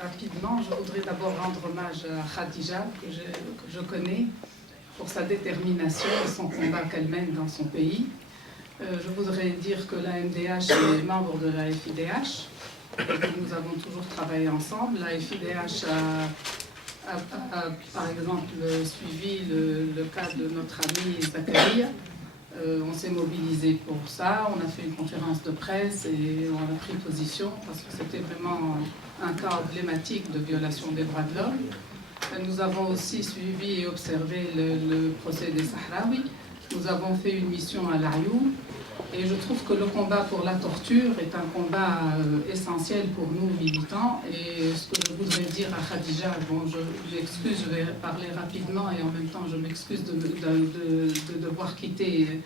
rapidement, je voudrais d'abord rendre hommage à Khadija, que je connais, pour sa détermination et son combat qu'elle mène dans son pays. Je voudrais dire que la MDH est membre de la FIDH. Nous avons toujours travaillé ensemble. La FIDH a par exemple, suivi le cas de notre ami Zakaria. On s'est mobilisé pour ça, on a fait une conférence de presse et on a pris position parce que c'était vraiment un cas emblématique de violation des droits de l'homme. Nous avons aussi suivi et observé le procès des Sahraouis. Nous avons fait une mission à l'Ayoub. Et je trouve que le combat pour la torture est un combat essentiel pour nous militants. Et ce que je voudrais dire à Khadija, bon, je m'excuse, je vais parler rapidement et en même temps je m'excuse de devoir quitter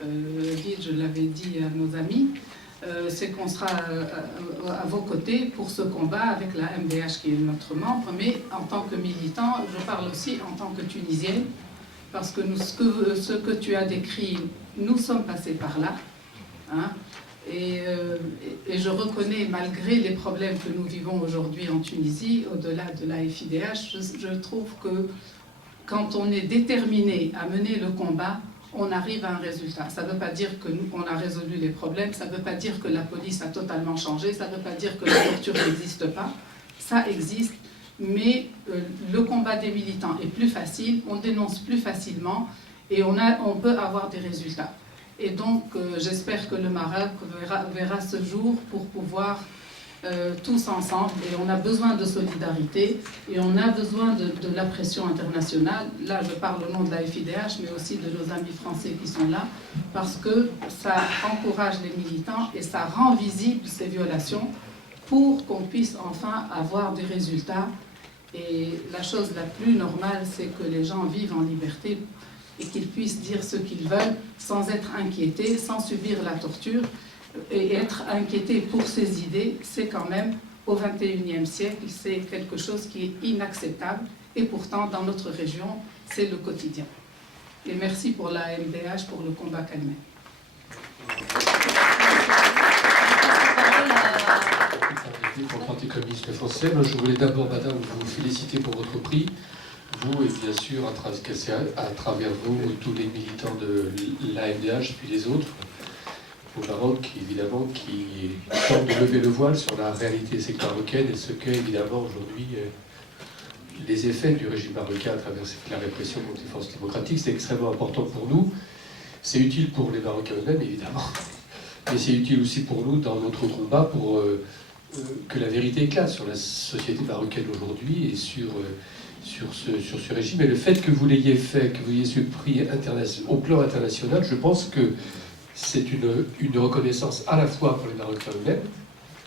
vite, je l'avais dit à nos amis, c'est qu'on sera à vos côtés pour ce combat avec la MDH qui est notre membre, mais en tant que militant, je parle aussi en tant que Tunisienne, parce que ce que tu as décrit, nous sommes passés par là, hein, et je reconnais, malgré les problèmes que nous vivons aujourd'hui en Tunisie, au-delà de la FIDH, je trouve que quand on est déterminé à mener le combat, on arrive à un résultat. Ça ne veut pas dire qu'on a résolu les problèmes, ça ne veut pas dire que la police a totalement changé, ça ne veut pas dire que la torture n'existe pas, ça existe. Mais le combat des militants est plus facile, on dénonce plus facilement et on peut avoir des résultats. Et donc j'espère que le Maroc verra ce jour pour pouvoir tous ensemble, et on a besoin de solidarité et on a besoin de la pression internationale. Là je parle au nom de la FIDH mais aussi de nos amis français qui sont là, parce que ça encourage les militants et ça rend visibles ces violations pour qu'on puisse enfin avoir des résultats. Et la chose la plus normale, c'est que les gens vivent en liberté et qu'ils puissent dire ce qu'ils veulent sans être inquiétés, sans subir la torture. Et être inquiété pour ses idées, c'est quand même, au XXIe siècle, c'est quelque chose qui est inacceptable. Et pourtant, dans notre région, c'est le quotidien. Et merci pour la MDH, pour le combat qu'elle mène. Pour le Parti communiste français, moi, je voulais d'abord, madame, vous féliciter pour votre prix. Vous et bien sûr, à travers vous, tous les militants de l'AMDH, puis les autres, au Maroc, évidemment, qui tentent de lever le voile sur la réalité marocaine et ce qu'est évidemment aujourd'hui les effets du régime marocain à travers la répression contre les forces démocratiques. C'est extrêmement important pour nous. C'est utile pour les Marocains eux-mêmes, évidemment. Mais c'est utile aussi pour nous dans notre combat pour que la vérité éclate sur la société marocaine aujourd'hui et sur ce régime. Et le fait que vous l'ayez fait, que vous ayez ce prix au plan international, je pense que c'est une reconnaissance à la fois pour les Marocains eux-mêmes,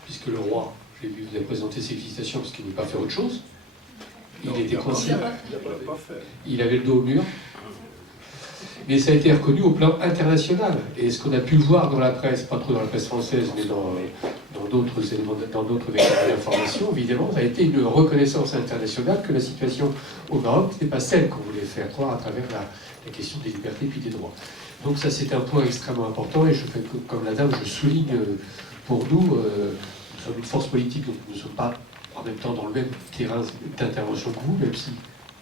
puisque le roi, j'ai vu, vous avez présenté ses félicitations parce qu'il ne voulait pas faire autre chose. Il était conscient. Il avait le dos au mur. Mais ça a été reconnu au plan international. Et ce qu'on a pu voir dans la presse, pas trop dans la presse française, mais dans d'autres éléments, dans d'autres vecteurs d'information, évidemment, ça a été une reconnaissance internationale que la situation au Maroc n'est pas celle qu'on voulait faire croire à travers la question des libertés et puis des droits. Donc ça, c'est un point extrêmement important, et je fais comme la dame, je souligne pour nous, nous sommes une force politique, donc nous ne sommes pas en même temps dans le même terrain d'intervention que vous, même si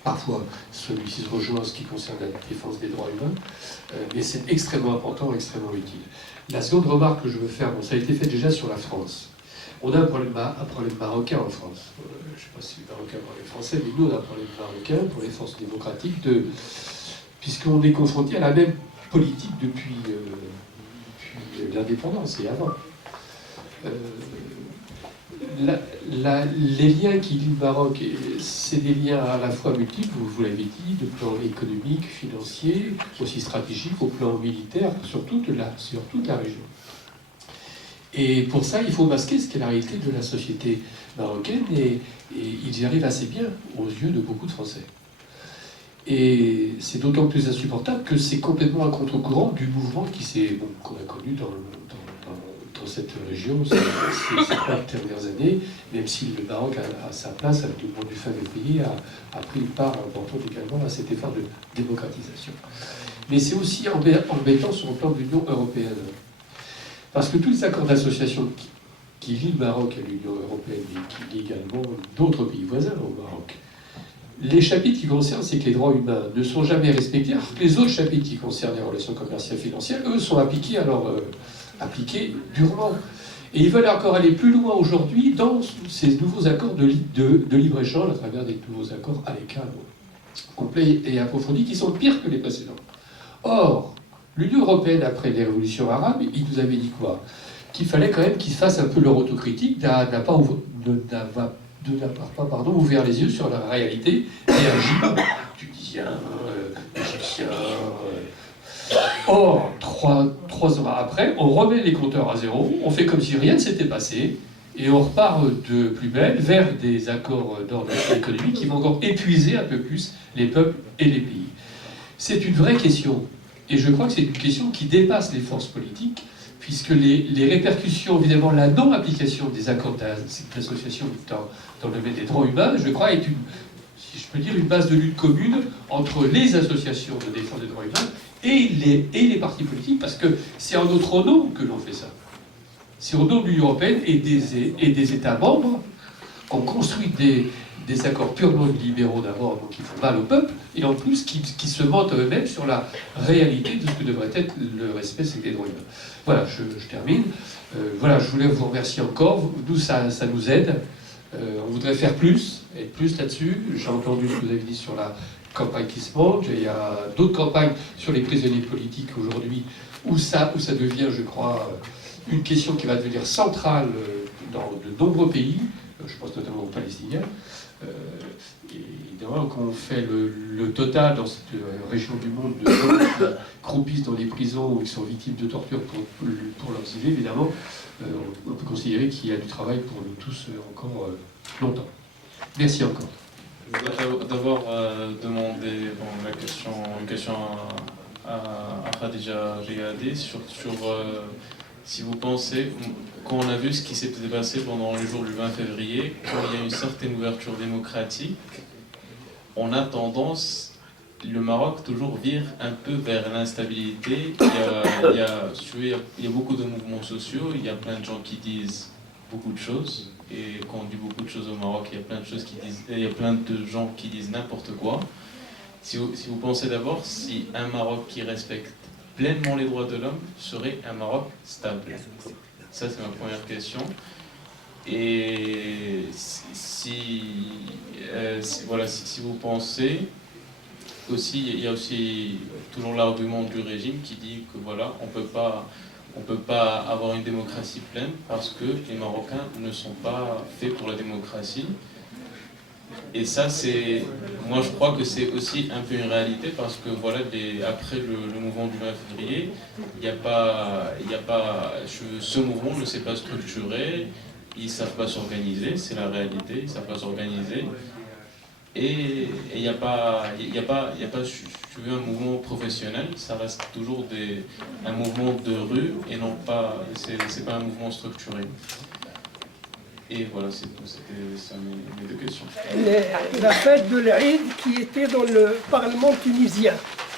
parfois celui-ci se rejoint en ce qui concerne la défense des droits humains, mais c'est extrêmement important, extrêmement utile. La seconde remarque que je veux faire, bon, ça a été fait déjà sur la France. On a un problème marocain en France. Je ne sais pas si les Marocains parlent les Français, mais nous on a un problème marocain pour les forces démocratiques, puisqu'on est confronté à la même politique depuis l'indépendance et avant. Les liens qui lient le Maroc, c'est des liens à la fois multiples, vous l'avez dit, de plan économique, financier, aussi stratégique, au plan militaire, sur toute la région. Et pour ça, il faut masquer ce qu'est la réalité de la société marocaine, et ils y arrivent assez bien aux yeux de beaucoup de Français. Et c'est d'autant plus insupportable que c'est complètement à contre-courant du mouvement qu'on a connu dans cette région ces 3 dernières années, même si le Maroc a sa place, avec le monde du fameux pays, a pris une part importante également à cet effort de démocratisation. Mais c'est aussi embêtant sur le plan de l'Union européenne. Parce que tous les accords d'association qui lient le Maroc à l'Union européenne et qui lient également évidemment d'autres pays voisins au Maroc. Les chapitres qui concernent, c'est que les droits humains ne sont jamais respectés, alors que les autres chapitres qui concernent les relations commerciales et financières, eux, sont appliqués, appliqués durement. Et ils veulent encore aller plus loin aujourd'hui dans ces nouveaux accords de libre-échange à travers des nouveaux accords à l'écart complets et approfondis qui sont pires que les précédents. Or, l'Union européenne, après les révolutions arabes, il nous avait dit quoi? Qu'il fallait quand même qu'ils fassent un peu leur autocritique, n'a pas ouvert les yeux sur la réalité et agi tunisiens, égyptiens. Or, trois ans après, on remet les compteurs à zéro, on fait comme si rien ne s'était passé, et on repart de plus belle vers des accords d'ordre économique qui vont encore épuiser un peu plus les peuples et les pays. C'est une vraie question, et je crois que c'est une question qui dépasse les forces politiques, puisque les répercussions, évidemment, la non-application des accords d'association dans le domaine des droits humains, je crois, est une, si je peux dire, une base de lutte commune entre les associations de défense des droits humains et les partis politiques, parce que c'est en notre nom que l'on fait ça. C'est au nom de l'Union européenne et des États membres qu'on construit des accords purement libéraux d'abord, donc qui font mal au peuple, et en plus qui se mentent eux-mêmes sur la réalité de ce que devrait être le respect des droits humains. Voilà, je termine. Voilà, je voulais vous remercier encore. Nous, ça nous aide. On voudrait faire plus, et plus là-dessus. J'ai entendu ce que vous avez dit sur la campagne qui se monte. Il y a d'autres campagnes sur les prisonniers politiques aujourd'hui, où ça devient, je crois, une question qui va devenir centrale dans de nombreux pays. Je pense notamment aux Palestiniens. Évidemment, quand on fait le total dans cette région du monde de gens qui croupissent dans les prisons ou qui sont victimes de torture pour leurs idées, évidemment, on peut considérer qu'il y a du travail pour nous tous encore longtemps. Merci encore. Je voudrais d'abord demander une question à Khadija Riadi sur si vous pensez, quand on a vu ce qui s'est passé pendant le jour du 20 février, quand il y a une certaine ouverture démocratique, on a tendance, le Maroc toujours vire un peu vers l'instabilité. Il y a beaucoup de mouvements sociaux, il y a plein de gens qui disent beaucoup de choses, et quand on dit beaucoup de choses au Maroc, il y a plein de choses il y a plein de gens qui disent n'importe quoi. Si vous pensez d'abord, si un Maroc qui respecte pleinement les droits de l'homme serait un Maroc stable. Ça, c'est ma première question. Et si vous pensez aussi, il y a aussi toujours l'argument du régime qui dit que voilà, on peut pas avoir une démocratie pleine parce que les Marocains ne sont pas faits pour la démocratie. Et ça, moi je crois que c'est aussi un peu une réalité parce que voilà, après le mouvement du 20 février, ce mouvement ne s'est pas structuré, ils ne savent pas s'organiser, c'est la réalité, ils ne savent pas s'organiser. Et il n'y a pas, si tu veux, un mouvement professionnel, ça reste toujours un mouvement de rue et non pas, c'est pas un mouvement structuré. Et voilà, c'était ça mes deux questions. La fête de l'Aïd qui était dans le Parlement tunisien.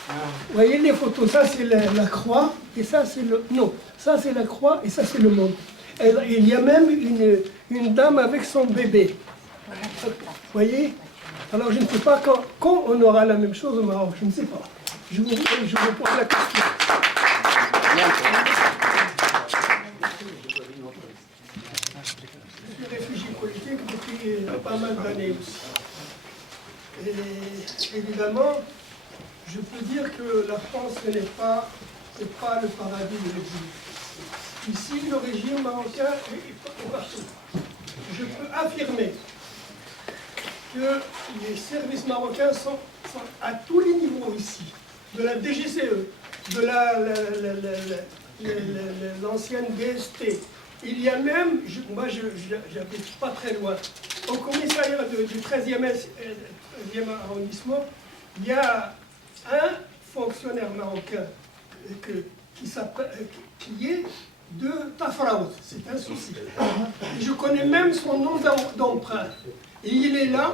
Vous voyez les photos, ça c'est la croix et ça c'est le... Non, ça c'est la croix et ça c'est le monde. Et il y a même une dame avec son bébé. Vous voyez? Alors je ne sais pas quand on aura la même chose au Maroc, je ne sais pas. Je vous pose la question. Je suis réfugié politique depuis pas mal d'années aussi. Et évidemment, je peux dire que la France n'est pas le paradis de l'exil. Ici, le régime marocain est partout. Je peux affirmer que les services marocains sont à tous les niveaux ici, de la DGCE, de l'ancienne DST. Il y a même, moi j'habite pas très loin, au commissariat du 13e arrondissement, il y a un fonctionnaire marocain qui est de Tafraout, c'est un souci. Je connais même son nom d'emprunt. Et il est là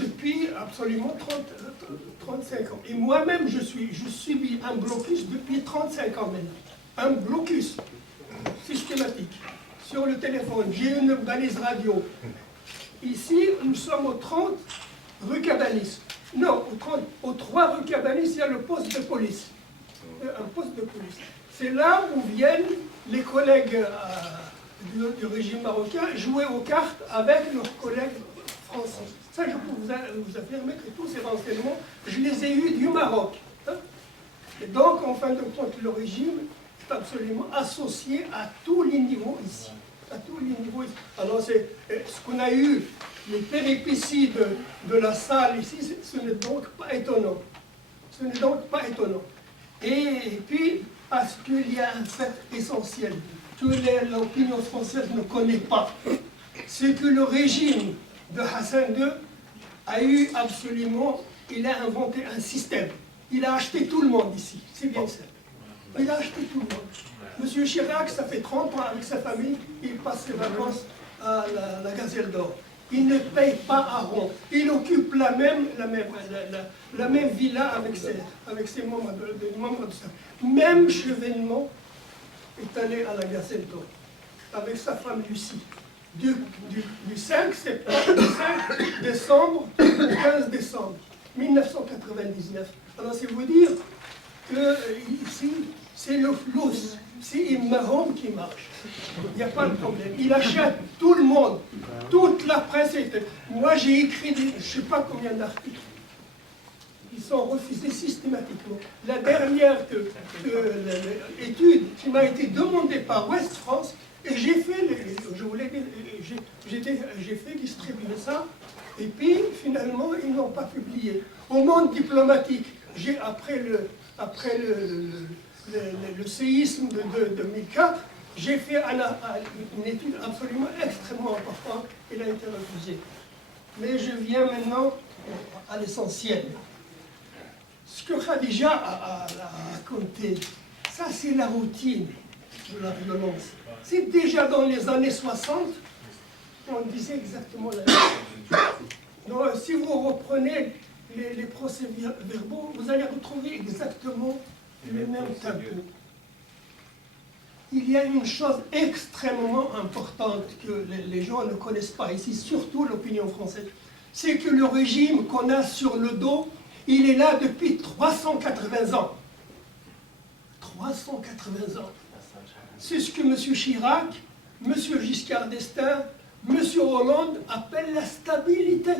depuis absolument 35 ans. Et moi-même, je subis un blocus depuis 35 ans maintenant. Un blocus systématique sur le téléphone, j'ai une balise radio. Ici, nous sommes au 30 rue Cabanis. Non, au 3 rue Cabanis, il y a le poste de police. Un poste de police. C'est là où viennent les collègues du régime marocain jouer aux cartes avec leurs collègues français. Ça, je peux vous affirmer que tous ces renseignements, je les ai eus du Maroc. Hein. Et donc, en fin de compte, le régime est absolument associé à tous les niveaux ici. À tous les niveaux ici. Alors, c'est ce qu'on a eu, les péripéties de la salle ici, ce n'est donc pas étonnant. Ce n'est donc pas étonnant. Et puis, parce qu'il y a un fait essentiel que l'opinion française ne connaît pas, c'est que le régime de Hassan II a eu absolument, il a inventé un système. Il a acheté tout le monde ici, c'est bien ça. Il a acheté tout le monde. Monsieur Chirac, ça fait 30 ans avec sa famille, il passe ses vacances à la Gazelle d'Or. Il ne paye pas à rond. Il occupe la même villa avec ses membres de sa. Même Chevènement est allé à la Gazelle d'Or avec sa femme Lucie. Du 5 décembre au 15 décembre 1999. Alors c'est vous dire que ici, c'est le flou, c'est Imam qui marche. Il n'y a pas de problème. Il achète tout le monde, toute la presse. Moi j'ai écrit je ne sais pas combien d'articles. Ils sont refusés systématiquement. La dernière étude qui m'a été demandée par Ouest France, et j'ai fait, j'ai fait distribuer ça, et puis finalement ils n'ont pas publié. Au monde diplomatique, après le séisme de 2004, j'ai fait une étude absolument extrêmement importante, elle a été refusée. Mais je viens maintenant à l'essentiel. Ce que Khadija a raconté, ça c'est la routine de la violence. C'est déjà dans les années 60, on disait exactement la même chose. Donc, si vous reprenez les procès-verbaux, vous allez retrouver exactement les mêmes tableaux. Il y a une chose extrêmement importante que les gens ne connaissent pas ici, surtout l'opinion française, c'est que le régime qu'on a sur le dos, il est là depuis 380 ans. 380 ans. C'est ce que M. Chirac, M. Giscard d'Estaing, M. Hollande appellent la stabilité.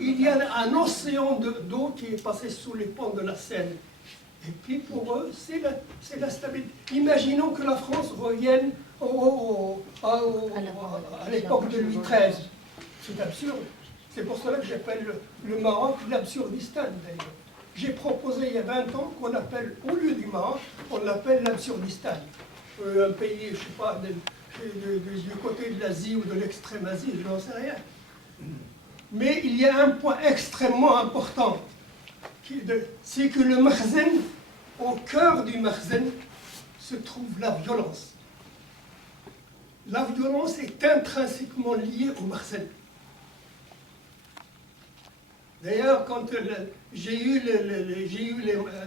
Il y a un océan d'eau qui est passé sous les ponts de la Seine. Et puis pour eux, c'est la stabilité. Imaginons que la France revienne à l'époque de Louis XIII. C'est absurde. C'est pour cela que j'appelle le Maroc l'Absurdistan d'ailleurs. J'ai proposé il y a 20 ans qu'on appelle, au lieu du Maroc, on l'appelle l'Absurdistan. Un pays, je ne sais pas, du côté de l'Asie ou de l'extrême-Asie, je n'en sais rien. Mais il y a un point extrêmement important, c'est que le Makhzen, au cœur du Makhzen, se trouve la violence. La violence est intrinsèquement liée au Makhzen. D'ailleurs, quand j'ai eu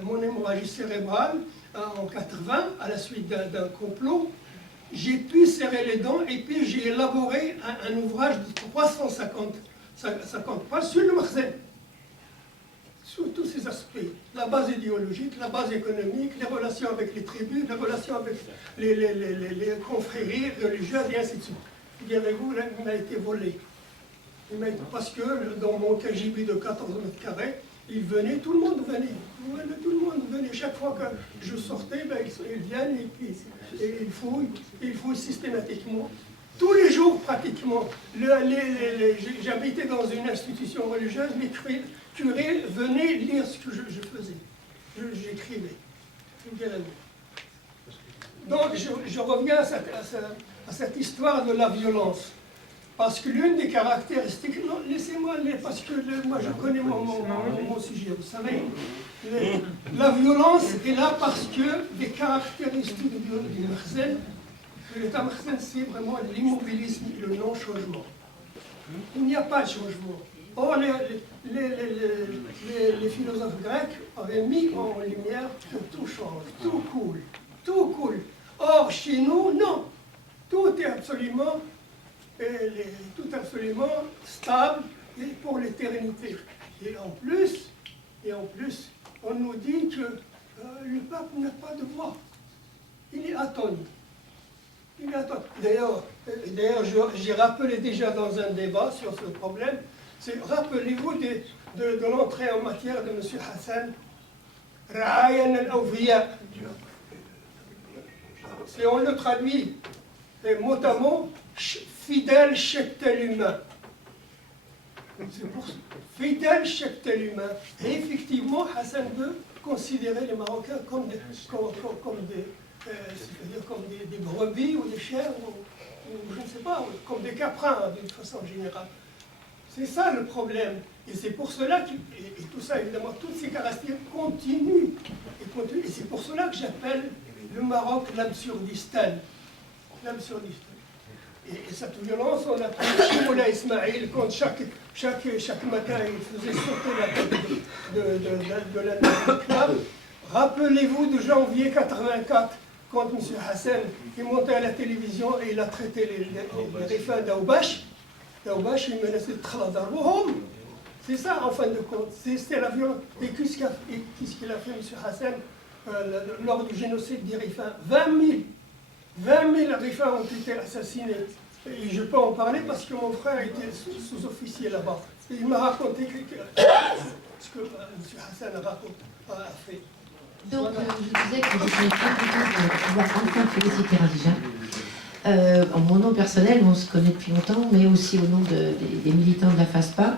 mon hémorragie cérébrale en 80, à la suite d'un complot, j'ai pu serrer les dents et puis j'ai élaboré un ouvrage de 350 pages sur le Makhzen. Sur tous ces aspects. La base idéologique, la base économique, les relations avec les tribus, les relations avec les confréries religieuses et ainsi de suite. Direz-vous, il m'a été volé. Parce que dans mon KGB de 14 mètres carrés, ils venaient, tout le monde venait. Tout le monde venait. Chaque fois que je sortais, ben, ils viennent et puis ils fouillent systématiquement. Tous les jours, pratiquement. J'habitais dans une institution religieuse, les curés venaient lire ce que je faisais. J'écrivais. Donc, je reviens à cette histoire de la violence. Parce que l'une des caractéristiques, non, laissez-moi aller, parce que moi je connais mon sujet, vous savez. La violence est là parce que les caractéristiques du Makhzen, l'État Makhzen, c'est vraiment l'immobilisme et le non-changement. Il n'y a pas de changement. Or, les philosophes grecs avaient mis en lumière que tout change, tout coule, tout coule. Or, chez nous, non. tout est absolument stable et pour l'éternité. Et en plus, on nous dit que le peuple n'a pas de voix. Il est attendu. D'ailleurs, j'ai rappelé déjà dans un débat sur ce problème, rappelez-vous de l'entrée en matière de M. Hassan, Ra'ayan al-Awliya. Si on le traduit mot à mot, fidèle cheptel humain. C'est pour ça. Fidèle cheptel humain. Et effectivement, Hassan II considérait les Marocains comme des brebis ou des chèvres, ou je ne sais pas, comme des caprins d'une façon générale. C'est ça le problème. Et c'est pour cela et tout ça, évidemment, toutes ces caractéristiques continuent. Et c'est pour cela que j'appelle le Maroc l'Absurdistan. L'Absurdistan. Et cette violence, on a pris Shimoula Ismail, quand chaque matin il faisait sauter la tête de la club. Rappelez-vous de janvier 84, quand M. Hassan est monté à la télévision et il a traité les rifins d'Aoubache. D'Aoubache, il menaçait de Khaladar. C'est ça, en fin de compte. C'était la violence. Et qu'est-ce qu'il a fait, M. Hassan, lors du génocide des rifins? 20 000 rifins ont été assassinés. Et je peux en parler parce que mon frère était sous-officier là-bas. Et il m'a raconté ce que M. Hassan a fait. Donc, je disais que j'étais très contente de pouvoir enfin féliciter Radija. En mon nom personnel, on se connaît depuis longtemps, mais aussi au nom des militants de la FASPA.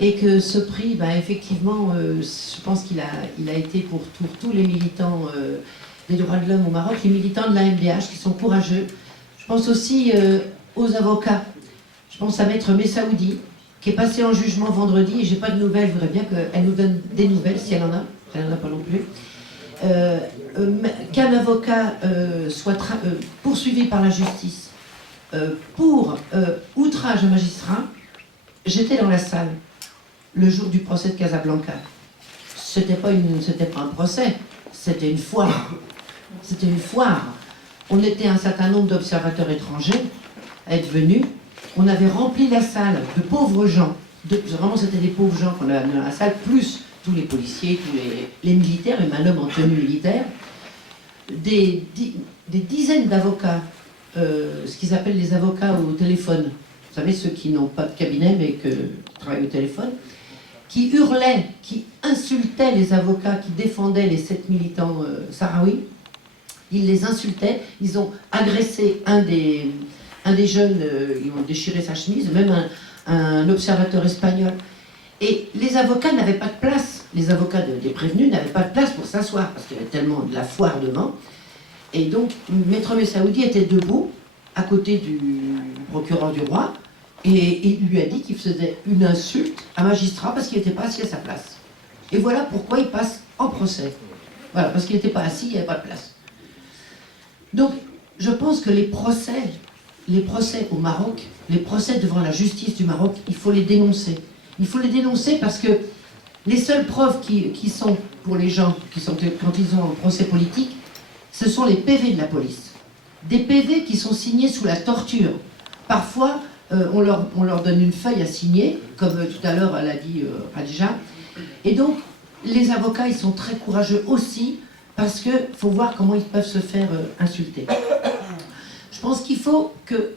Et que ce prix, effectivement, je pense qu'il a été pour tous les militants des droits de l'homme au Maroc, les militants de la MDH qui sont courageux. Je pense aussi aux avocats. Je pense à Maître Messaoudi, qui est passé en jugement vendredi, et j'ai pas de nouvelles, je voudrais bien qu'elle nous donne des nouvelles, si elle en a. Elle n'en a pas non plus. Qu'un avocat soit poursuivi par la justice pour outrage à magistrat. J'étais dans la salle le jour du procès de Casablanca. C'était pas un procès, c'était une foire. C'était une foire. On était un certain nombre d'observateurs étrangers à être venus. On avait rempli la salle de pauvres gens. Vraiment, c'était des pauvres gens qu'on avait amenés dans la salle, plus tous les policiers, tous les militaires, et un homme en tenue militaire. Des dizaines d'avocats, ce qu'ils appellent les avocats au téléphone. Vous savez, ceux qui n'ont pas de cabinet, mais qui travaillent au téléphone, qui hurlaient, qui insultaient les avocats qui défendaient les 7 militants sahraouis. Ils les insultaient, ils ont agressé un des jeunes, ils ont déchiré sa chemise, même un observateur espagnol. Et les avocats n'avaient pas de place, les avocats des prévenus n'avaient pas de place pour s'asseoir, parce qu'il y avait tellement de la foire devant. Et donc, Maître Messaoudi était debout, à côté du procureur du roi, et il lui a dit qu'il faisait une insulte à un magistrat parce qu'il n'était pas assis à sa place. Et voilà pourquoi il passe en procès. Voilà, parce qu'il n'était pas assis, il n'y avait pas de place. Donc, je pense que les procès au Maroc, les procès devant la justice du Maroc, il faut les dénoncer. Il faut les dénoncer parce que les seules preuves qui sont pour les gens, quand ils ont un procès politique, ce sont les PV de la police. Des PV qui sont signés sous la torture. Parfois, on leur donne une feuille à signer, comme tout à l'heure elle a dit Radija. Et donc, les avocats, ils sont très courageux aussi, parce qu'il faut voir comment ils peuvent se faire insulter. Je pense qu'il faut que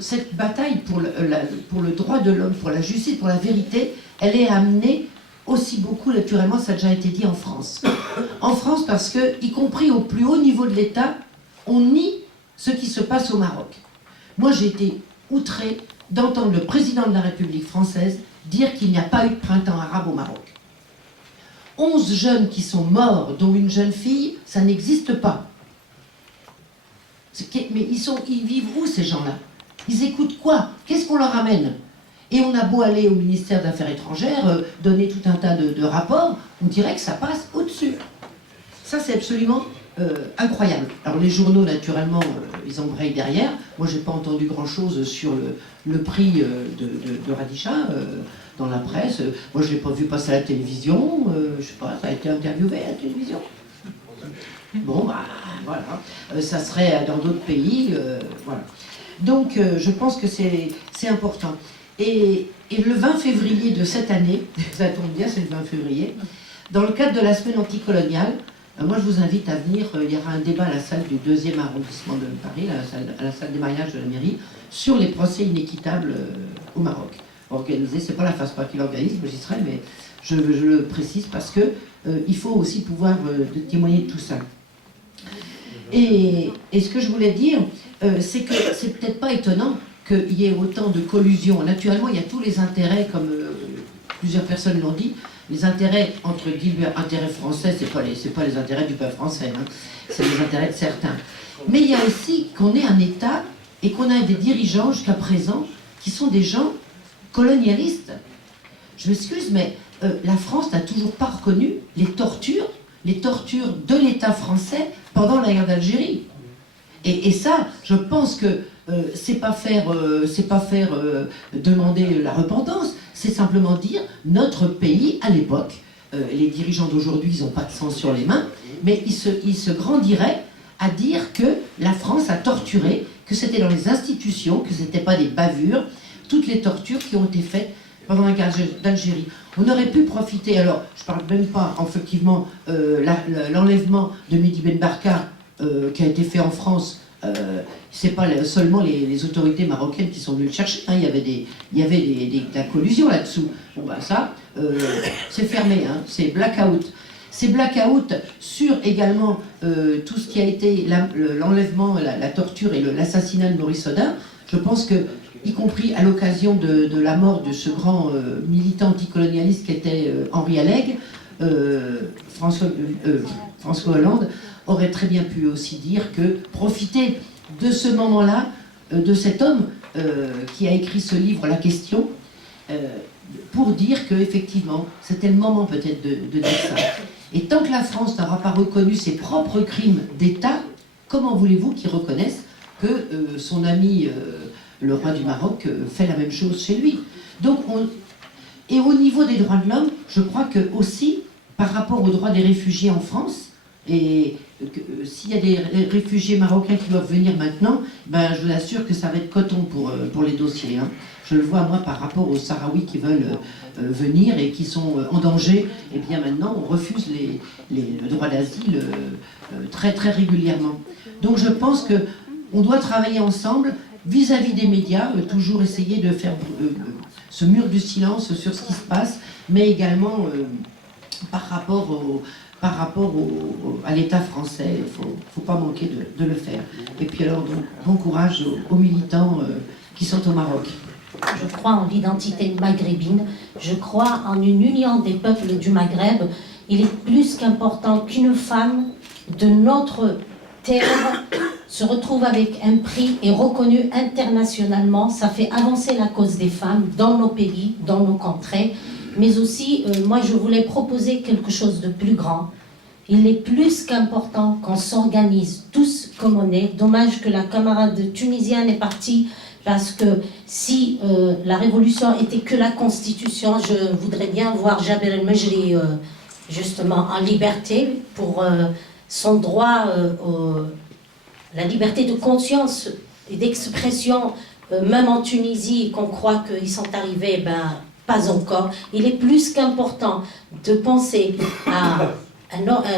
cette bataille pour le droit de l'homme, pour la justice, pour la vérité, elle est amenée aussi beaucoup, naturellement, ça a déjà été dit en France. En France, parce que, y compris au plus haut niveau de l'État, on nie ce qui se passe au Maroc. Moi, j'ai été outré d'entendre le président de la République française dire qu'il n'y a pas eu de printemps arabe au Maroc. 11 jeunes qui sont morts, dont une jeune fille, ça n'existe pas. Mais ils vivent où, ces gens-là? Ils écoutent quoi? Qu'est-ce qu'on leur amène? Et on a beau aller au ministère des Affaires étrangères, donner tout un tas de rapports, on dirait que ça passe au-dessus. Ça, c'est absolument incroyable. Alors les journaux, naturellement, ils embrayent derrière. Moi, j'ai pas entendu grand-chose sur le prix de Radija dans la presse. Moi, je l'ai pas vu passer à la télévision. Je sais pas, ça a été interviewé à la télévision. Bon, bah, voilà. Ça serait dans d'autres pays, voilà. Donc, je pense que c'est important. Et le 20 février de cette année, ça tombe bien, c'est le 20 février, dans le cadre de la semaine anticoloniale, moi je vous invite à venir, il y aura un débat à la salle du 2e arrondissement de Paris, à la salle des mariages de la mairie, sur les procès inéquitables au Maroc. Organisé, c'est pas la FASPA qui l'organise, moi j'y serai, mais je le précise parce que il faut aussi pouvoir témoigner de tout ça. Et ce que je voulais dire, c'est que c'est peut-être pas étonnant qu'il y ait autant de collusion. Naturellement, il y a tous les intérêts, comme plusieurs personnes l'ont dit, les intérêts, entre guillemets, intérêts français, c'est pas les intérêts du peuple français, hein, c'est les intérêts de certains. Mais il y a aussi qu'on ait un État et qu'on a des dirigeants jusqu'à présent qui sont des gens colonialistes. Je m'excuse, mais la France n'a toujours pas reconnu les tortures de l'État français pendant la guerre d'Algérie. Et ça, je pense que c'est pas faire demander la repentance, c'est simplement dire notre pays à l'époque, les dirigeants d'aujourd'hui, ils n'ont pas de sang sur les mains, mais ils se grandiraient à dire que la France a torturé, que c'était dans les institutions, que ce n'était pas des bavures, toutes les tortures qui ont été faites pendant la guerre d'Algérie. On aurait pu profiter, alors je ne parle même pas effectivement l'enlèvement de Mehdi Ben Barka qui a été fait en France. C'est pas seulement les autorités marocaines qui sont venues le chercher, hein, il y avait de la collusion là-dessous. Bon ben ça, c'est fermé, hein, c'est blackout. C'est blackout sur également tout ce qui a été l'enlèvement, la torture et l'assassinat de Maurice Audin. Je pense que, y compris à l'occasion de la mort de ce grand militant anticolonialiste qui était Henri Alleg, François Hollande aurait très bien pu aussi dire que profiter de ce moment-là, de cet homme qui a écrit ce livre, La Question, pour dire qu'effectivement, c'était le moment peut-être de dire ça. Et tant que la France n'aura pas reconnu ses propres crimes d'État, comment voulez-vous qu'il reconnaisse que son ami, le roi du Maroc, fait la même chose chez lui? Donc, et au niveau des droits de l'homme, je crois que aussi, par rapport aux droits des réfugiés en France, et s'il y a des réfugiés marocains qui doivent venir maintenant, ben, je vous assure que ça va être coton pour les dossiers. Hein. Je le vois, moi, par rapport aux Sahraouis qui veulent venir et qui sont en danger. Et bien maintenant, on refuse le droit d'asile très, très régulièrement. Donc je pense qu'on doit travailler ensemble vis-à-vis des médias, toujours essayer de faire ce mur du silence sur ce qui se passe, mais également par rapport à l'État français, il ne faut pas manquer de le faire. Et puis alors, donc, bon courage aux militants qui sont au Maroc. Je crois en l'identité maghrébine, je crois en une union des peuples du Maghreb. Il est plus qu'important qu'une femme de notre terre se retrouve avec un prix et reconnu internationalement. Ça fait avancer la cause des femmes dans nos pays, dans nos contrées. Mais aussi, moi je voulais proposer quelque chose de plus grand. Il est plus qu'important qu'on s'organise tous comme on est. Dommage que la camarade tunisienne est partie, parce que si la révolution était que la constitution, je voudrais bien voir Jaber El-Mejri justement en liberté pour son droit, la liberté de conscience et d'expression, même en Tunisie, qu'on croit qu'ils sont arrivés, ben pas encore. Il est plus qu'important de penser à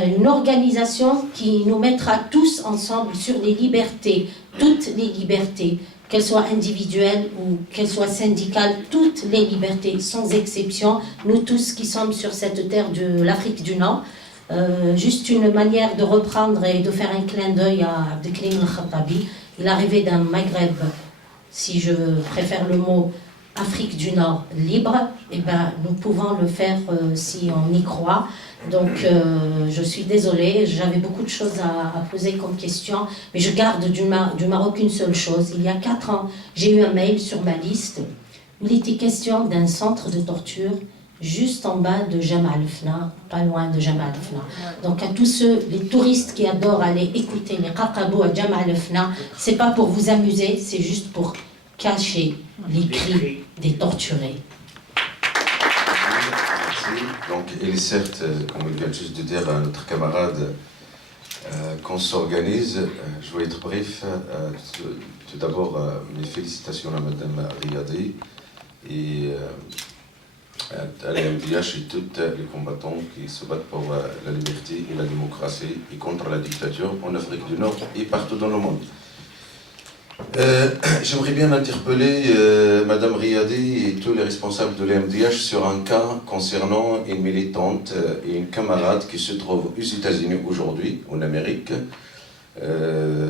une organisation qui nous mettra tous ensemble sur les libertés, toutes les libertés, qu'elles soient individuelles ou qu'elles soient syndicales, toutes les libertés, sans exception, nous tous qui sommes sur cette terre de l'Afrique du Nord. Juste une manière de reprendre et de faire un clin d'œil à Abdelkrim El-Khattabi. Il arrivait d'un Maghreb, si je préfère le mot, Afrique du Nord libre, et ben nous pouvons le faire si on y croit. Donc je suis désolée, j'avais beaucoup de choses à poser comme question, mais je garde du Maroc une seule chose. Il y a 4 ans, j'ai eu un mail sur ma liste. Il était question d'un centre de torture juste en bas de Jamal Fna, pas loin de Jamal Fna. Donc à tous ceux, les touristes qui adorent aller écouter les Qaqabo à Jamal Fna, c'est pas pour vous amuser, c'est juste pour cacher les cris des torturés. Donc, il est certes, comme il vient juste de dire à notre camarade, qu'on s'organise. Je vais être bref. Tout d'abord, mes félicitations à Madame Riadi et à la MDH et tous les combattants qui se battent pour la liberté et la démocratie et contre la dictature en Afrique du Nord et partout dans le monde. J'aimerais bien interpeller Madame Riadi et tous les responsables de la MDH sur un cas concernant une militante et une camarade qui se trouve aux États-Unis aujourd'hui, en Amérique.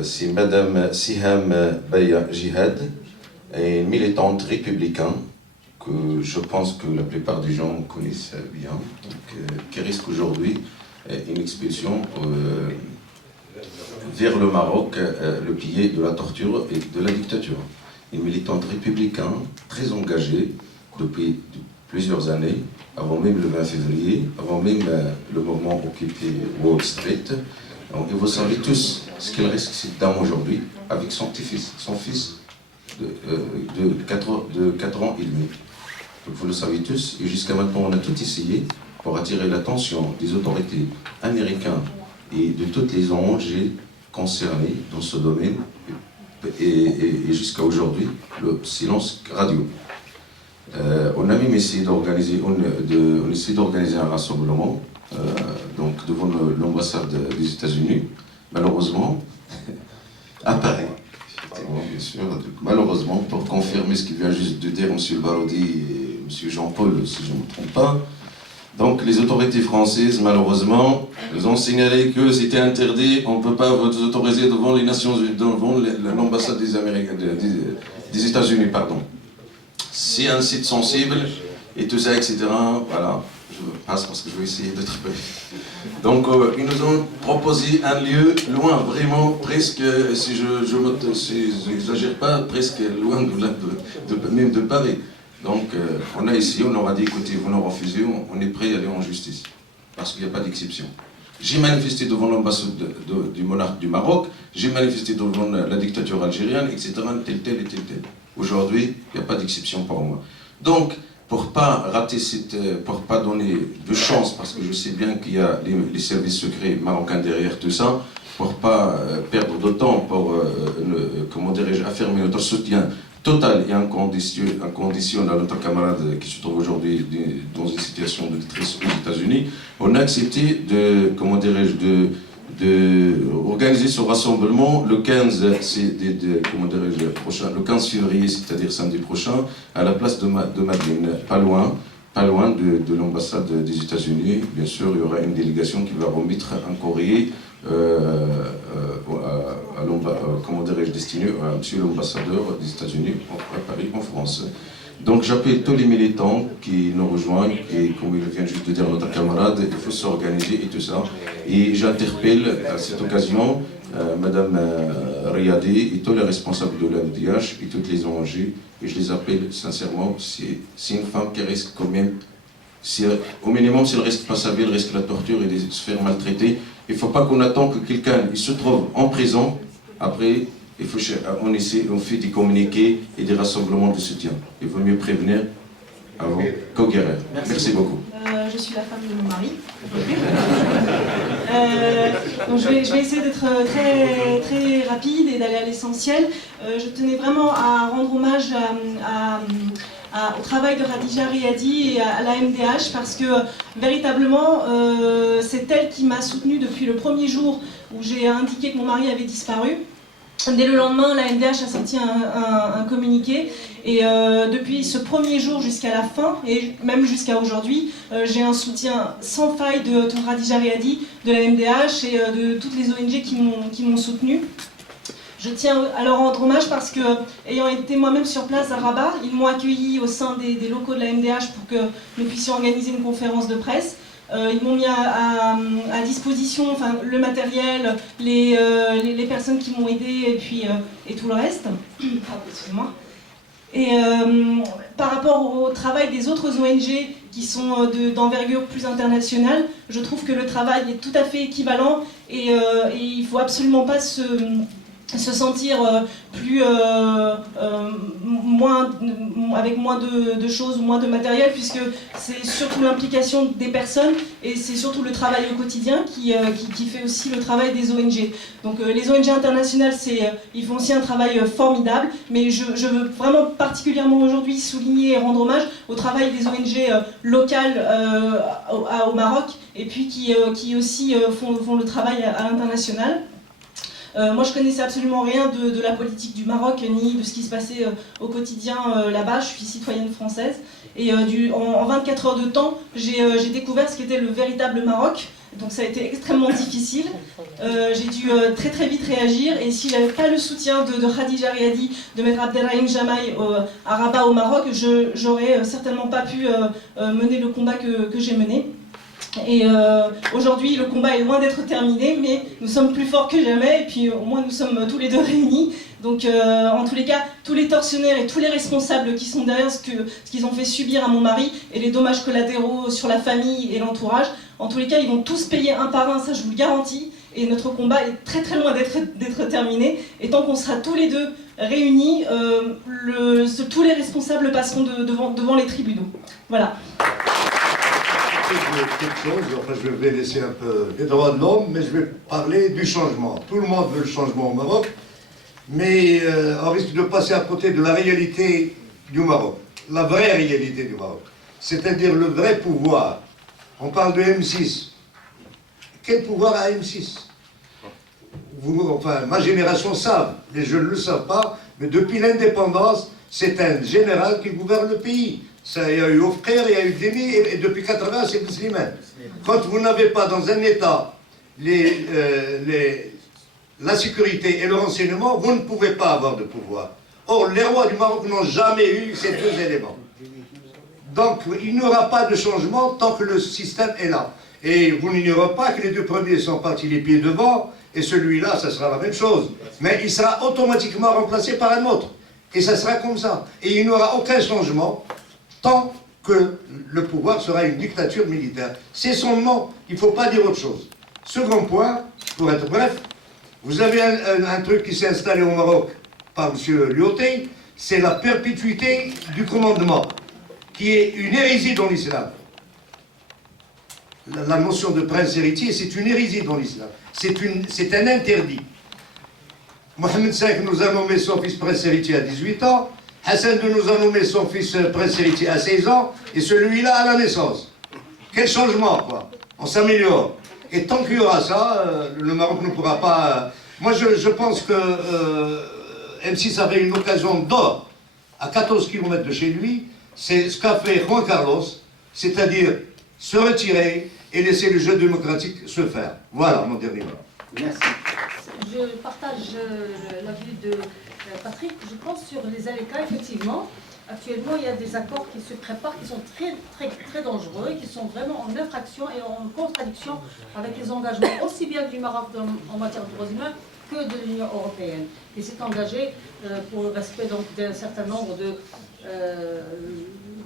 C'est Madame Siham Baya Jihad, une militante républicaine que je pense que la plupart des gens connaissent bien, qui risque aujourd'hui une expulsion vers le Maroc, le pays de la torture et de la dictature. Une militante républicaine, très engagée depuis plusieurs années, avant même le 20 février, avant même le mouvement Occupy Wall Street. Donc, et vous savez tous ce qu'elle risque cette dame aujourd'hui avec son petit-fils, son fils de 4 ans et demi. Donc vous le savez tous, et jusqu'à maintenant on a tout essayé pour attirer l'attention des autorités américaines et de toutes les ONG concernées dans ce domaine, et jusqu'à aujourd'hui, le silence radio. On a même essayé d'organiser un rassemblement donc devant l'ambassade des États-Unis, malheureusement, à Paris. Bien sûr, malheureusement, pour confirmer ce qu'il vient juste de dire M. Barodi et M. Jean-Paul, si je ne me trompe pas. Donc les autorités françaises, malheureusement, nous ont signalé que c'était interdit, on ne peut pas vous autoriser devant les Nations Unies, devant l'ambassade des États-Unis, pardon. C'est un site sensible et tout ça, etc. Voilà, je passe parce que je vais essayer d'être bref. Donc ils nous ont proposé un lieu loin, vraiment presque, si je n'exagère pas, presque loin même de Paris. Donc on a essayé, on leur a dit écoutez, vous nous refusez, on est prêt à aller en justice, parce qu'il n'y a pas d'exception. J'ai manifesté devant l'ambassade du monarque du Maroc, j'ai manifesté devant la dictature algérienne, etc., tel. Aujourd'hui, il n'y a pas d'exception pour moi. Donc, pour pas rater pour pas donner de chance, parce que je sais bien qu'il y a les services secrets marocains derrière tout ça, pour pas perdre de temps, pour, comment dirais-je, affirmer notre soutien total et inconditionnel à notre camarade qui se trouve aujourd'hui dans une situation de détresse aux États-Unis, on a accepté de, comment dirais-je, de organiser ce rassemblement le 15, le 15 février, c'est-à-dire samedi prochain, à la place de Madeleine, pas loin de l'ambassade des États-Unis. Bien sûr, il y aura une délégation qui va remettre un courrier destiné à monsieur l'ambassadeur des États-Unis à Paris, en France. Donc j'appelle tous les militants qui nous rejoignent, et comme il vient juste de dire notre camarade, il faut s'organiser et tout ça. Et j'interpelle à cette occasion Madame Riadi et tous les responsables de l'MDH et toutes les ONG, et je les appelle sincèrement, c'est une femme qui risque quand même, au minimum, si elle risque pas sa vie, elle risque la torture et de se faire maltraiter. Il ne faut pas qu'on attende que quelqu'un se trouve en prison, après on fait des communiqués et des rassemblements de soutien. Il vaut mieux prévenir avant qu'au guérir. Merci beaucoup. Je suis la femme de mon mari. Donc je vais essayer d'être très rapide et d'aller à l'essentiel. Je tenais vraiment à rendre hommage au travail de Khadija Riadi et à la MDH, parce que véritablement c'est elle qui m'a soutenue depuis le premier jour où j'ai indiqué que mon mari avait disparu. Dès le lendemain, la MDH a sorti un communiqué, et depuis ce premier jour jusqu'à la fin, et même jusqu'à aujourd'hui, j'ai un soutien sans faille de Khadija Riadi, de la MDH et de toutes les ONG qui m'ont soutenue. Je tiens à leur rendre hommage parce que, ayant été moi-même sur place à Rabat, ils m'ont accueilli au sein des locaux de la MDH pour que nous puissions organiser une conférence de presse. Ils m'ont mis à disposition le matériel, les personnes qui m'ont aidé et tout le reste. Excusez-moi. Et par rapport au travail des autres ONG qui sont d'envergure plus internationale, je trouve que le travail est tout à fait équivalent, et il ne faut absolument pas se sentir avec moins de choses, moins de matériel, puisque c'est surtout l'implication des personnes et c'est surtout le travail au quotidien qui fait aussi le travail des ONG. Donc les ONG internationales, ils font aussi un travail formidable, mais je veux vraiment particulièrement aujourd'hui souligner et rendre hommage au travail des ONG locales au Maroc, et puis qui aussi font le travail à l'international. Moi, je connaissais absolument rien de la politique du Maroc, ni de ce qui se passait au quotidien là-bas. Je suis citoyenne française. Et en 24 heures de temps, j'ai découvert ce qu'était le véritable Maroc. Donc ça a été extrêmement difficile. J'ai dû très très vite réagir. Et si j'avais pas le soutien de Khadija Riadi, de Maître Abdelrahim Jamaï à Rabat au Maroc, j'aurais certainement pas pu mener le combat que j'ai mené. Et aujourd'hui, le combat est loin d'être terminé, mais nous sommes plus forts que jamais, et puis au moins nous sommes tous les deux réunis. Donc en tous les cas, tous les tortionnaires et tous les responsables qui sont derrière ce qu'ils ont fait subir à mon mari, et les dommages collatéraux sur la famille et l'entourage, en tous les cas, ils vont tous payer un par un, ça je vous le garantis, et notre combat est très très loin d'être terminé, et tant qu'on sera tous les deux réunis, tous les responsables passeront devant les tribunaux. Voilà. Quelque chose, enfin, je vais laisser un peu les droits de l'homme, mais je vais parler du changement. Tout le monde veut le changement au Maroc, mais on risque de passer à côté de la réalité du Maroc, la vraie réalité du Maroc, c'est-à-dire le vrai pouvoir. On parle de M6. Quel pouvoir a M6? Enfin, ma génération savent, les jeunes ne le savent pas, mais depuis l'indépendance, c'est un général qui gouverne le pays. Ça, il y a eu Hofkir, il y a eu Demi, et depuis 80, c'est Slimane. Quand vous n'avez pas dans un État la sécurité et le renseignement, vous ne pouvez pas avoir de pouvoir. Or, les rois du Maroc n'ont jamais eu ces deux éléments. Donc, il n'y aura pas de changement tant que le système est là. Et vous n'ignorez pas que les deux premiers sont partis les pieds devant, et celui-là, ça sera la même chose. Mais il sera automatiquement remplacé par un autre. Et ça sera comme ça. Et il n'y aura aucun changement tant que le pouvoir sera une dictature militaire. C'est son nom, il ne faut pas dire autre chose. Second point, pour être bref, vous avez un truc qui s'est installé au Maroc par M. Lyoté, c'est la perpétuité du commandement, qui est une hérésie dans l'islam. La notion de prince héritier, c'est une hérésie dans l'islam. C'est un interdit. Mohamed V nous a nommé son fils prince héritier à 18 ans, Hassan II nous a nommé son fils prince héritier à 16 ans, et celui-là à la naissance. Quel changement, quoi. On s'améliore. Et tant qu'il y aura ça, le Maroc ne pourra pas... Moi, je pense que M6 avait une occasion d'or, à 14 km de chez lui, c'est ce qu'a fait Juan Carlos, c'est-à-dire se retirer et laisser le jeu démocratique se faire. Voilà mon dernier mot. Merci. Je partage l'avis de Patrick. Je pense sur les ALECA, effectivement, actuellement, il y a des accords qui se préparent, qui sont très, très, très dangereux, qui sont vraiment en infraction et en contradiction avec les engagements aussi bien du Maroc en matière de droits humains que de l'Union européenne. Et s'est engagé pour le respect d'un certain nombre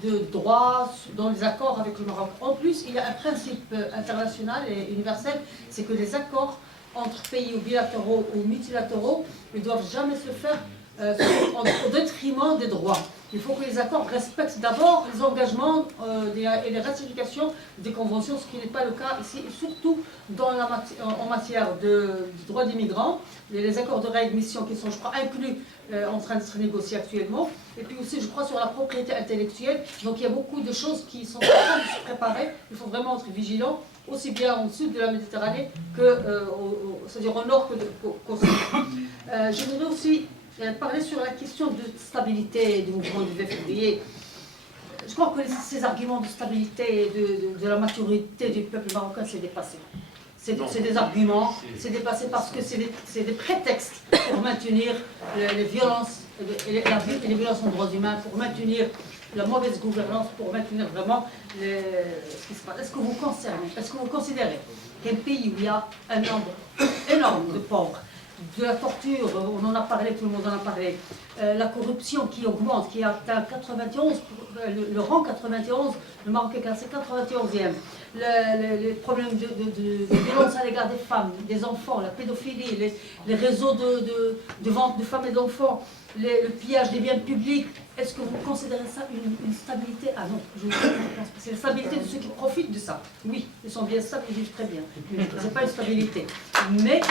de droits dans les accords avec le Maroc. En plus, il y a un principe international et universel, c'est que les accords entre pays bilatéraux ou multilatéraux ne doivent jamais se faire au détriment des droits. Il faut que les accords respectent d'abord les engagements et les ratifications des conventions, ce qui n'est pas le cas ici, et surtout en matière de droits des migrants. Les accords de réadmission qui sont, je crois, inclus en train d'être négociés actuellement. Et puis aussi, je crois, sur la propriété intellectuelle. Donc il y a beaucoup de choses qui sont en train de se préparer. Il faut vraiment être vigilant, aussi bien au sud de la Méditerranée que, c'est-à-dire au nord qu'au sud. Je voudrais aussi parler sur la question de stabilité du mouvement du 2 février. Je crois que ces arguments de stabilité et de la maturité du peuple marocain, c'est dépassé. C'est des arguments, c'est dépassé parce que c'est des prétextes pour maintenir les violences, les violences en droits humains, pour maintenir la mauvaise gouvernance, pour maintenir vraiment ce qui se passe. Est-ce que vous considérez qu'un pays où il y a un nombre énorme de pauvres, de la torture, on en a parlé, tout le monde en a parlé, la corruption qui augmente, qui atteint 91, le rang 91, le Maroc est classé 91e, les problèmes de violence à l'égard des femmes, des enfants, la pédophilie, les réseaux de vente de femmes et d'enfants, le pillage des biens publics, est-ce que vous considérez ça une stabilité? Ah non, je ne pense pas. C'est la stabilité de ceux qui profitent de ça. Oui, ils sont bien stables, ils vivent très bien. Mais ce n'est pas une stabilité. Mais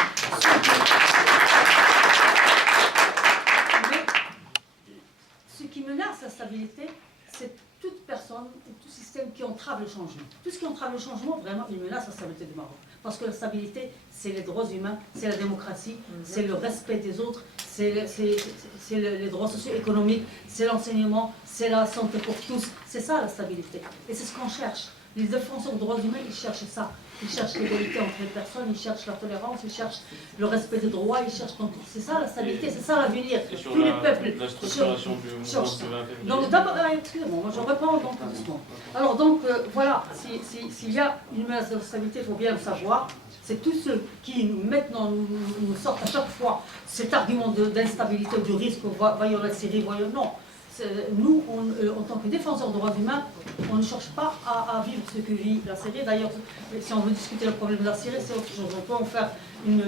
ce qui menace la stabilité, c'est toute personne ou tout système qui entrave le changement. Tout ce qui entrave le changement, vraiment, il menace la stabilité du Maroc. Parce que la stabilité, c'est les droits humains, c'est la démocratie, c'est le respect des autres, c'est les droits socio-économiques, c'est l'enseignement, c'est la santé pour tous. C'est ça la stabilité. Et c'est ce qu'on cherche. Les défenseurs des droits humains, ils cherchent ça. Ils cherchent l'égalité entre les personnes, ils cherchent la tolérance, ils cherchent le respect des droits, ils cherchent... C'est ça la stabilité, c'est ça l'avenir. Tous les peuples... La structuration du mouvement du 20 février. Donc d'abord, excusez-moi, moi je réponds donc doucement. Alors donc, voilà, s'il y a une menace de stabilité, il faut bien le savoir. C'est tous ceux qui maintenant nous sortent à chaque fois cet argument d'instabilité, du risque, voyons la Syrie, voyons... Non. Nous, en tant que défenseurs des droits humains, on ne cherche pas à vivre ce que vit la Syrie. D'ailleurs, si on veut discuter le problème de la Syrie, c'est autre chose. On peut en faire une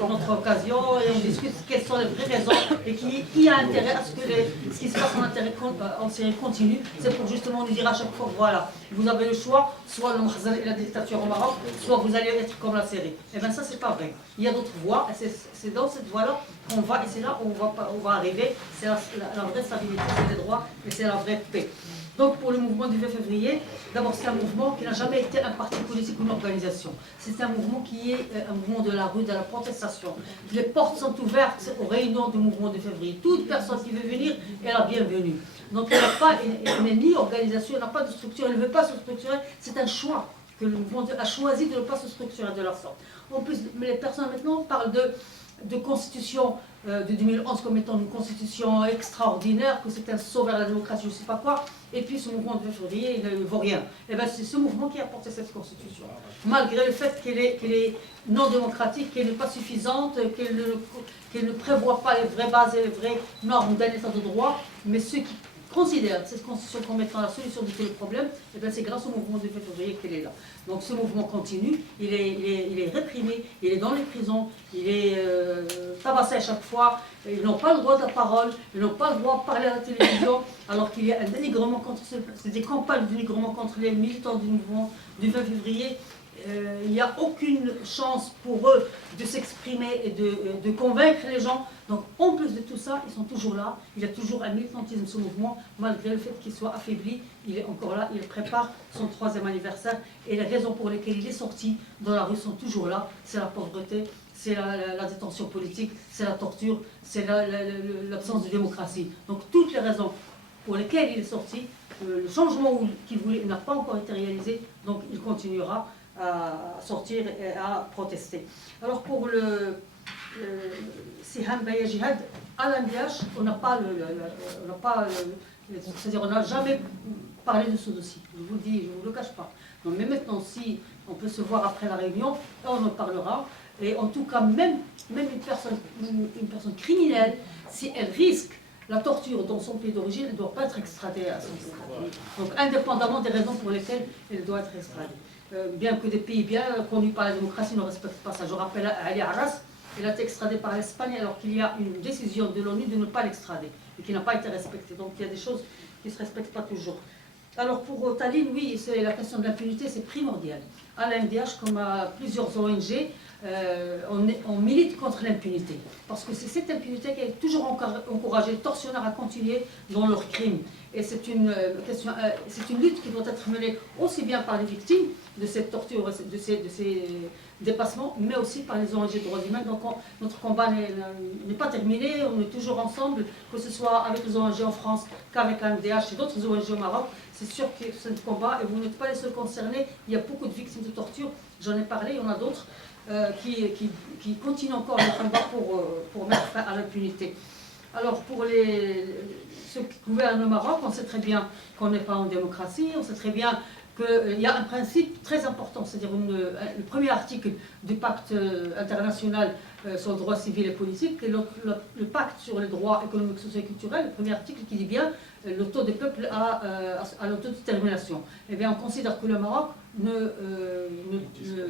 autre occasion et on discute quelles sont les vraies raisons et qui a intérêt à ce que ce qui se passe en Syrie continue. C'est pour justement nous dire à chaque fois, voilà, vous avez le choix, soit le Mahzal et la dictature au Maroc, soit vous allez être comme la Syrie. Et bien ça, c'est pas vrai. Il y a d'autres voies et c'est dans cette voie-là qu'on va, et c'est là où on va arriver. C'est la vraie stabilité, c'est les droits et c'est la vraie paix. Donc pour le mouvement du 20 février, d'abord c'est un mouvement qui n'a jamais été un parti politique ou une organisation. C'est un mouvement qui est un mouvement de la rue, de la protestation. Les portes sont ouvertes aux réunions du mouvement du février. Toute personne qui veut venir est la bienvenue. Donc il n'est ni organisation, il n'a pas de structure, il ne veut pas se structurer. C'est un choix que le mouvement a choisi de ne pas se structurer de leur sorte. En plus, les personnes maintenant parlent de constitution de 2011 comme étant une constitution extraordinaire, que c'est un saut vers la démocratie, je ne sais pas quoi, et puis ce mouvement de février, il ne vaut rien. Et bien c'est ce mouvement qui a porté cette constitution, malgré le fait qu'elle est non démocratique, qu'elle n'est pas suffisante, qu'elle ne prévoit pas les vraies bases et les vraies normes d'un état de droit, mais ceux qui considèrent cette constitution comme étant la solution de tous les problèmes, et bien c'est grâce au mouvement du février qu'elle est là. Donc ce mouvement continue, il est réprimé, il est dans les prisons, il est tabassé à chaque fois, ils n'ont pas le droit de la parole, ils n'ont pas le droit de parler à la télévision, alors qu'il y a un dénigrement contre, c'est des campagnes de dénigrement contre les militants du mouvement du 20 février. Il n'y a aucune chance pour eux de s'exprimer et de convaincre les gens. Donc en plus de tout ça, ils sont toujours là. Il y a toujours un militantisme ce mouvement, malgré le fait qu'il soit affaibli. Il est encore là, il prépare son 3e anniversaire. Et les raisons pour lesquelles il est sorti dans la rue sont toujours là. C'est la pauvreté, c'est la détention politique, c'est la torture, c'est l'absence de démocratie. Donc toutes les raisons pour lesquelles il est sorti, le changement qu'il voulait n'a pas encore été réalisé, donc il continuera à sortir et à protester. Alors pour le Siham Baya Jihad, à l'MDH, on n'a pas c'est-à-dire on n'a jamais parlé de ce dossier. Je vous le dis, je ne vous le cache pas. Donc, mais maintenant, si on peut se voir après la réunion, on en parlera. Et en tout cas, même une personne criminelle, si elle risque la torture dans son pays d'origine, elle ne doit pas être extradée à son pays. Donc indépendamment des raisons pour lesquelles elle doit être extradée. Bien que des pays bien connus par la démocratie ne respectent pas ça. Je rappelle Ali Arras, il a été extradé par l'Espagne alors qu'il y a une décision de l'ONU de ne pas l'extrader et qui n'a pas été respectée. Donc il y a des choses qui ne se respectent pas toujours. Alors pour Tallinn, oui, la question de l'impunité, c'est primordial. À l'MDH, comme à plusieurs ONG, on milite contre l'impunité. Parce que c'est cette impunité qui a toujours encouragé les tortionnaires à continuer dans leurs crimes. Et c'est une lutte qui doit être menée aussi bien par les victimes de cette torture, de ces dépassements, mais aussi par les ONG de droits humains. Donc notre combat n'est pas terminé, on est toujours ensemble, que ce soit avec les ONG en France qu'avec l'MDH et d'autres ONG au Maroc. C'est sûr que c'est un combat et vous n'êtes pas les seuls concernés. Il y a beaucoup de victimes de torture, j'en ai parlé, il y en a d'autres qui continuent encore le combat pour mettre fin à l'impunité. Alors pour ceux qui gouvernent le Maroc, on sait très bien qu'on n'est pas en démocratie, on sait très bien qu'il y a un principe très important, c'est-à-dire le premier article du pacte international sur le droit civil et politique, et le pacte sur les droits économiques, sociaux et culturels, le premier article qui dit bien le taux des peuples à l'autodétermination. Eh bien, on considère que le Maroc ne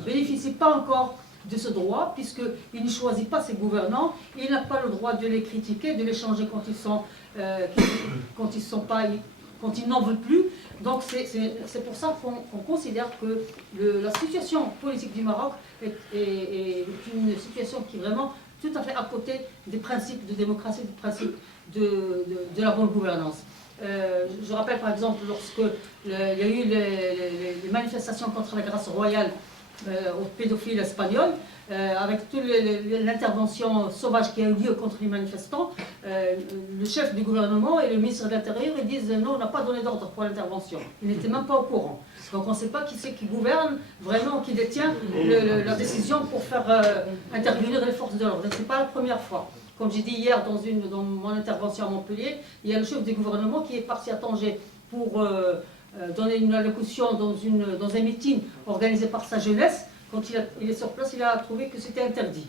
bénéficie pas encore de ce droit, puisqu'il ne choisit pas ses gouvernants, il n'a pas le droit de les critiquer, de les changer quand ils n'en veulent plus. Donc c'est pour ça qu'on considère que la situation politique du Maroc est une situation qui est vraiment tout à fait à côté des principes de démocratie, des principes de la bonne gouvernance. Je rappelle par exemple lorsque il y a eu les manifestations contre la grâce royale aux pédophiles espagnols, avec toute l'intervention sauvage qui a eu lieu contre les manifestants, le chef du gouvernement et le ministre de l'Intérieur ils disent non, on n'a pas donné d'ordre pour l'intervention. Ils n'étaient même pas au courant. Donc on ne sait pas qui c'est qui gouverne vraiment, qui détient la décision pour faire intervenir les forces de l'ordre. Ce n'est pas la première fois. Comme j'ai dit hier dans mon intervention à Montpellier, il y a le chef du gouvernement qui est parti à Tanger pour donner une allocution dans un meeting organisé par sa jeunesse. Quand il est sur place, il a trouvé que c'était interdit.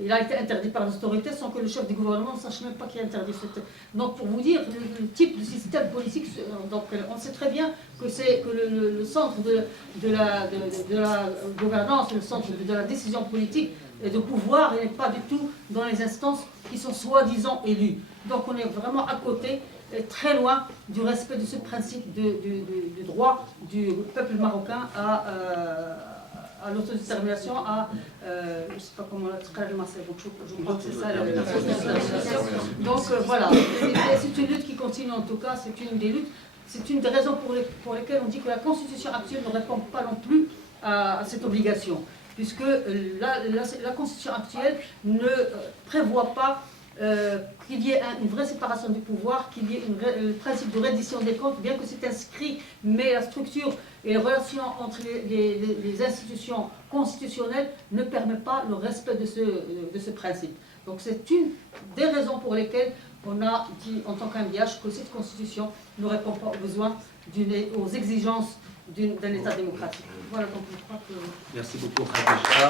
Il a été interdit par les autorités sans que le chef du gouvernement ne sache même pas qu'il est interdit. Donc pour vous dire le type de système politique, donc on sait très bien que le centre de la gouvernance, le centre de la décision politique et de pouvoir n'est pas du tout dans les instances qui sont soi-disant élues. Donc on est vraiment à côté, très loin du respect de ce principe du droit du peuple marocain à l'autodétermination, je ne sais pas comment je crois que c'est ça l'autodétermination. Donc voilà, c'est une lutte qui continue en tout cas, c'est une des luttes, c'est une des raisons pour lesquelles on dit que la Constitution actuelle ne répond pas non plus à cette obligation, puisque la Constitution actuelle ne prévoit pas qu'il y ait une vraie séparation du pouvoir, qu'il y ait le principe de reddition des comptes, bien que c'est inscrit, mais la structure et les relations entre les institutions constitutionnelles ne permet pas le respect de ce principe. Donc c'est une des raisons pour lesquelles on a dit en tant qu'MDH que cette constitution ne répond pas aux besoins, aux exigences d'un État démocratique. Voilà, donc je crois que... Merci beaucoup, Khadija.